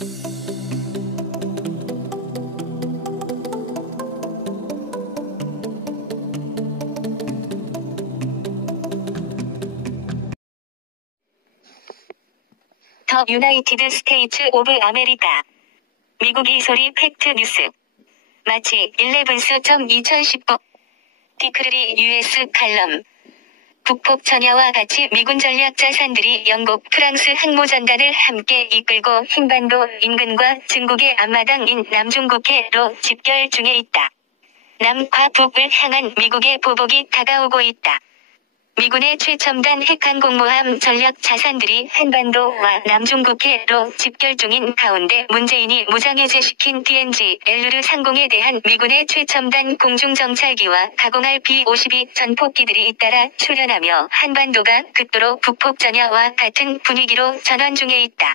더 유나이티드 스테이츠 오브 아메리카. 미국이 소리 팩트 뉴스. 마치 11스.2019. 디크리 US 칼럼. 북폭 전야와 같이 미군 전략 자산들이 영국, 프랑스 항모전단을 함께 이끌고 흰반도 인근과 중국의 앞마당인 남중국해로 집결 중에 있다. 남과 북을 향한 미국의 보복이 다가오고 있다. 미군의 최첨단 핵항공모함 전략 자산들이 한반도와 남중국해로 집결 중인 가운데 문재인이 무장해제시킨 DNG 엘르르 상공에 대한 미군의 최첨단 공중정찰기와 가공할 B-52 전폭기들이 잇따라 출현하며 한반도가 극도로 북폭 전야와 같은 분위기로 전환 중에 있다.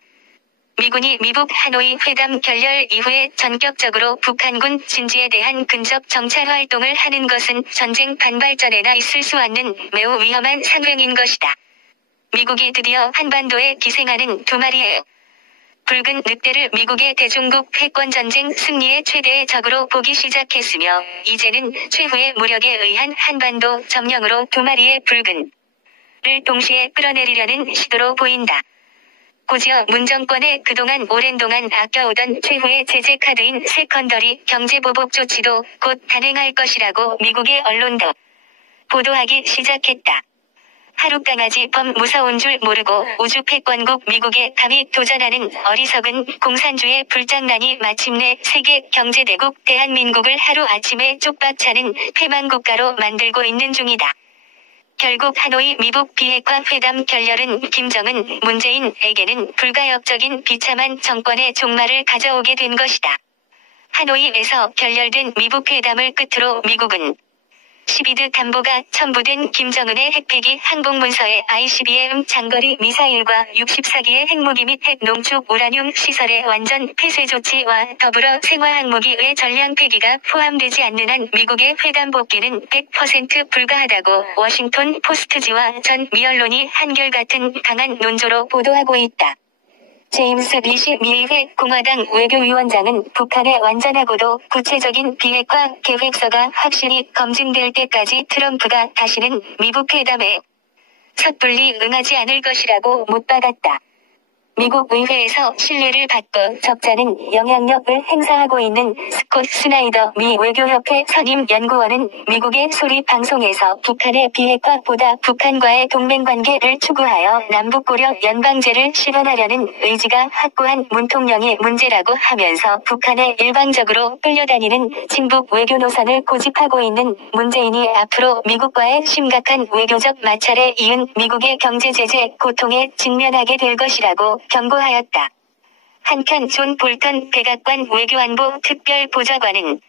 미군이 미북 하노이 회담 결렬 이후에 전격적으로 북한군 진지에 대한 근접 정찰 활동을 하는 것은 전쟁 반발전에나 있을 수 없는 매우 위험한 상황인 것이다. 미국이 드디어 한반도에 기생하는 두 마리의 붉은 늑대를 미국의 대중국 패권전쟁 승리의 최대의 적으로 보기 시작했으며 이제는 최후의 무력에 의한 한반도 점령으로 두 마리의 붉은 를 동시에 끌어내리려는 시도로 보인다. 고지어 문 정권의 그동안 오랜 동안 아껴오던 최후의 제재 카드인 세컨더리 경제보복 조치도 곧 단행할 것이라고 미국의 언론도 보도하기 시작했다. 하룻강아지 범 무서운 줄 모르고 우주 패권국 미국에 감히 도전하는 어리석은 공산주의 불장난이 마침내 세계 경제대국 대한민국을 하루아침에 쪽박차는 패망국가로 만들고 있는 중이다. 결국 하노이 미북 비핵화 회담 결렬은 김정은, 문재인에게는 불가역적인 비참한 정권의 종말을 가져오게 된 것이다. 하노이에서 결렬된 미북 회담을 끝으로 미국은 12드 담보가 첨부된 김정은의 핵폐기 항공문서에 ICBM 장거리 미사일과 64기의 핵무기 및 핵농축 우라늄 시설의 완전 폐쇄 조치와 더불어 생화학무기의 전량 폐기가 포함되지 않는 한 미국의 회담 복귀는 100% 불가하다고 워싱턴 포스트지와 전 미 언론이 한결같은 강한 논조로 보도하고 있다. 제임스 리시 미의회 공화당 외교위원장은 북한의 완전하고도 구체적인 비핵화 계획서가 확실히 검증될 때까지 트럼프가 다시는 미북 회담에 섣불리 응하지 않을 것이라고 못 박았다. 미국 의회에서 신뢰를 받고 적잖은 영향력을 행사하고 있는 스콧 스나이더 미 외교협회 선임 연구원은 미국의 소리 방송에서 북한의 비핵화보다 북한과의 동맹관계를 추구하여 남북고려 연방제를 실현하려는 의지가 확고한 문통령의 문제라고 하면서 북한에 일방적으로 끌려다니는 친북 외교 노선을 고집하고 있는 문재인이 앞으로 미국과의 심각한 외교적 마찰에 이은 미국의 경제제재 고통에 직면하게 될 것이라고 경고하였다. 한편 존 볼턴 백악관 외교안보 특별보좌관은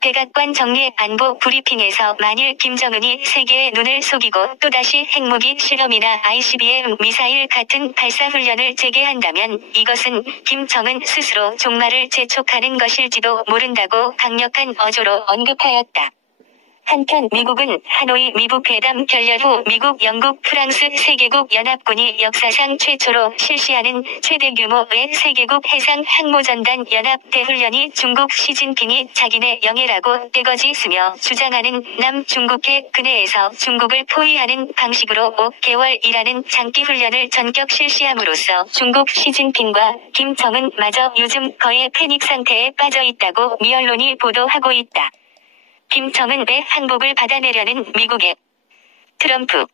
백악관 정례 안보 브리핑에서 만일 김정은이 세계의 눈을 속이고 또다시 핵무기 실험이나 ICBM 미사일 같은 발사훈련을 재개한다면 이것은 김정은 스스로 종말을 재촉하는 것일지도 모른다고 강력한 어조로 언급하였다. 한편 미국은 하노이 미북 회담 결렬 후 미국, 영국, 프랑스 세개국 연합군이 역사상 최초로 실시하는 최대 규모의 세개국 해상 항모전단 연합 대훈련이 중국 시진핑이 자기네 영해라고 떼거지으며 주장하는 남중국해 근해에서 중국을 포위하는 방식으로 5개월이라는 장기훈련을 전격 실시함으로써 중국 시진핑과 김정은마저 요즘 거의 패닉 상태에 빠져 있다고 미 언론이 보도하고 있다. 김정은의 항복을 받아내려는 미국의 트럼프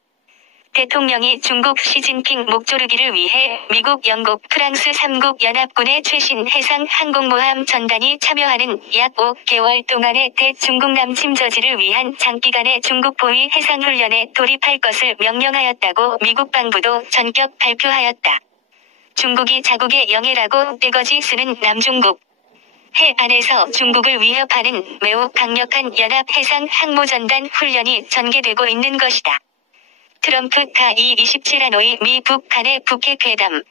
대통령이 중국 시진핑 목조르기를 위해 미국, 영국, 프랑스 3국 연합군의 최신 해상 항공모함 전단이 참여하는 약 5개월 동안의 대중국 남침 저지를 위한 장기간의 중국 포위 해상훈련에 돌입할 것을 명령하였다고 미국 방부도 전격 발표하였다. 중국이 자국의 영해라고 떼거지 쓰는 남중국 해 안에서 중국을 위협하는 매우 강력한 연합 해상 항모전단 훈련이 전개되고 있는 것이다. 트럼프가 27 하노이 미 북한의 북핵 회담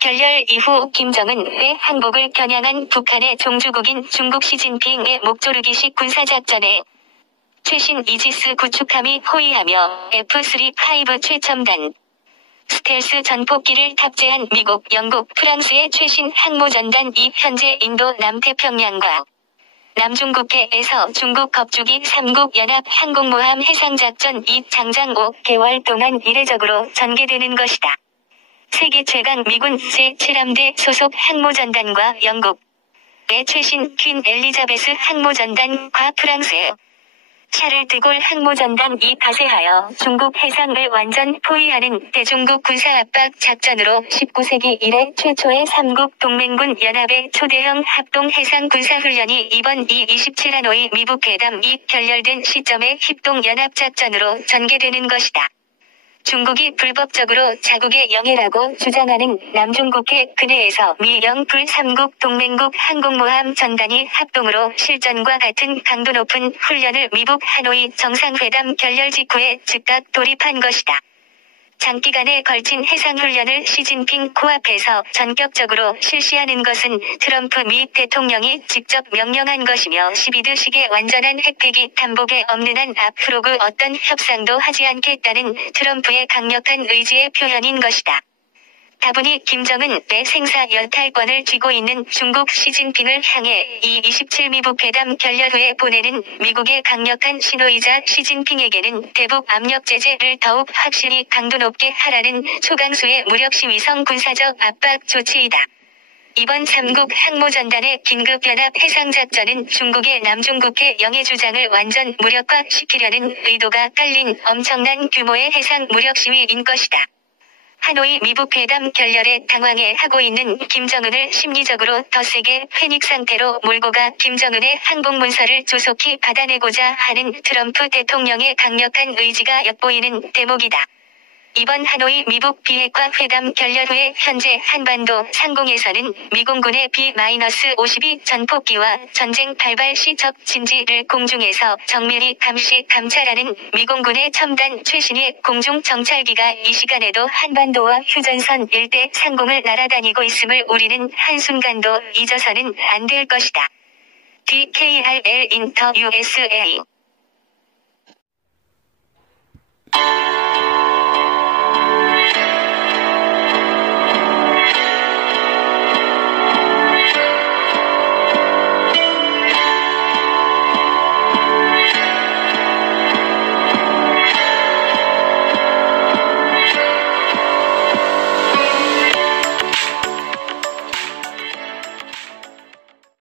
결렬 이후 김정은의 항복을 겨냥한 북한의 종주국인 중국 시진핑의 목조르기식 군사작전에 최신 이지스 구축함이 호위하며 F-35 최첨단 스텔스 전폭기를 탑재한 미국, 영국, 프랑스의 최신 항모전단이 현재 인도 남태평양과 남중국해에서 중국 겁주기 3국 연합 항공모함 해상작전 2 장장 5개월 동안 이례적으로 전개되는 것이다. 세계 최강 미군 제7함대 소속 항모전단과 영국의 최신 퀸 엘리자베스 항모전단과 프랑스의 샤를 드골 항모전단이 가세하여 중국 해상을 완전 포위하는 대중국 군사압박 작전으로 19세기 이래 최초의 3국 동맹군 연합의 초대형 합동 해상 군사훈련이 이번 이27 하노이 미북 회담이 결렬된 시점의 합동연합작전으로 전개되는 것이다. 중국이 불법적으로 자국의 영해라고 주장하는 남중국해 근해에서 미-영 불3국 동맹국 항공모함 전단이 합동으로 실전과 같은 강도 높은 훈련을 미북 하노이 정상회담 결렬 직후에 즉각 돌입한 것이다. 장기간에 걸친 해상훈련을 시진핑 코앞에서 전격적으로 실시하는 것은 트럼프 미 대통령이 직접 명령한 것이며 12드식의 완전한 핵폐기 담보에 없는 한 앞으로 그 어떤 협상도 하지 않겠다는 트럼프의 강력한 의지의 표현인 것이다. 다분히 김정은의 생사 연탈권을 쥐고 있는 중국 시진핑을 향해 이27 미북 회담 결렬 후에 보내는 미국의 강력한 신호이자 시진핑에게는 대북 압력 제재를 더욱 확실히 강도 높게 하라는 초강수의 무력 시위성 군사적 압박 조치이다. 이번 3국 항모전단의 긴급연합 해상작전은 중국의 남중국해 영해 주장을 완전 무력화시키려는 의도가 깔린 엄청난 규모의 해상 무력 시위인 것이다. 하노이 미북 회담 결렬에 당황해하고 있는 김정은을 심리적으로 더 세게 패닉 상태로 몰고 가 김정은의 항복문서를 조속히 받아내고자 하는 트럼프 대통령의 강력한 의지가 엿보이는 대목이다. 이번 하노이 미북 비핵화 회담 결렬 후에 현재 한반도 상공에서는 미공군의 B-52 전폭기와 전쟁 발발 시 적 진지를 공중에서 정밀히 감시 감찰하는 미공군의 첨단 최신의 공중 정찰기가 이 시간에도 한반도와 휴전선 일대 상공을 날아다니고 있음을 우리는 한순간도 잊어서는 안 될 것이다. DKRL 인터 USA